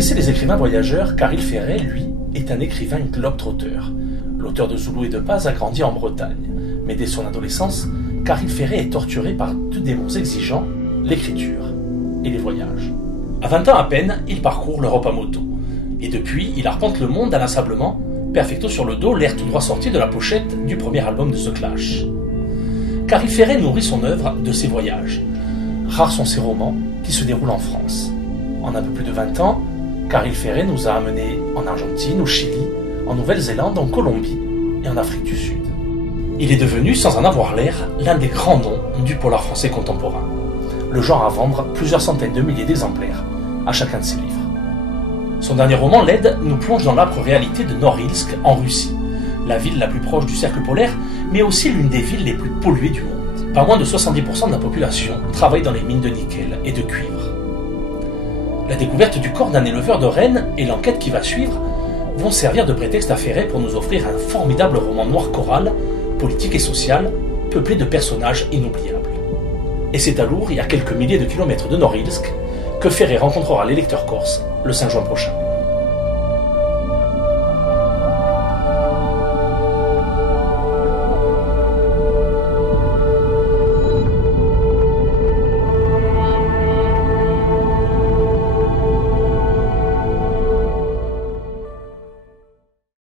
connaissez les écrivains voyageurs, Caril Ferret, lui, est un écrivain globe-trotteur. L'auteur de Zoulou et de Paz a grandi en Bretagne, mais dès son adolescence, Caril Ferret est torturé par deux démons exigeants, l'écriture et les voyages. À 20 ans à peine, il parcourt l'Europe à moto. Et depuis, il arpente le monde inlassablement, perfecto sur le dos, l'air tout droit sorti de la pochette du premier album de The Clash. Caril Ferret nourrit son œuvre de ses voyages. Rares sont ses romans qui se déroulent en France. En un peu plus de 20 ans, Caril Ferret nous a amenés en Argentine, au Chili, en Nouvelle-Zélande, en Colombie et en Afrique du Sud. Il est devenu, sans en avoir l'air, l'un des grands noms du polar français contemporain. Le genre à vendre plusieurs centaines de milliers d'exemplaires à chacun de ses livres. Son dernier roman, L'Aide, nous plonge dans l'âpre réalité de Norilsk, en Russie, la ville la plus proche du cercle polaire, mais aussi l'une des villes les plus polluées du monde. Pas moins de 70% de la population travaille dans les mines de nickel et de cuivre. La découverte du corps d'un éleveur de rennes et l'enquête qui va suivre vont servir de prétexte à Ferret pour nous offrir un formidable roman noir choral, politique et social, peuplé de personnages inoubliables. Et c'est à Lourdes, à quelques milliers de kilomètres de Norilsk, que Ferret rencontrera les lecteurs corses le 5 juin prochain.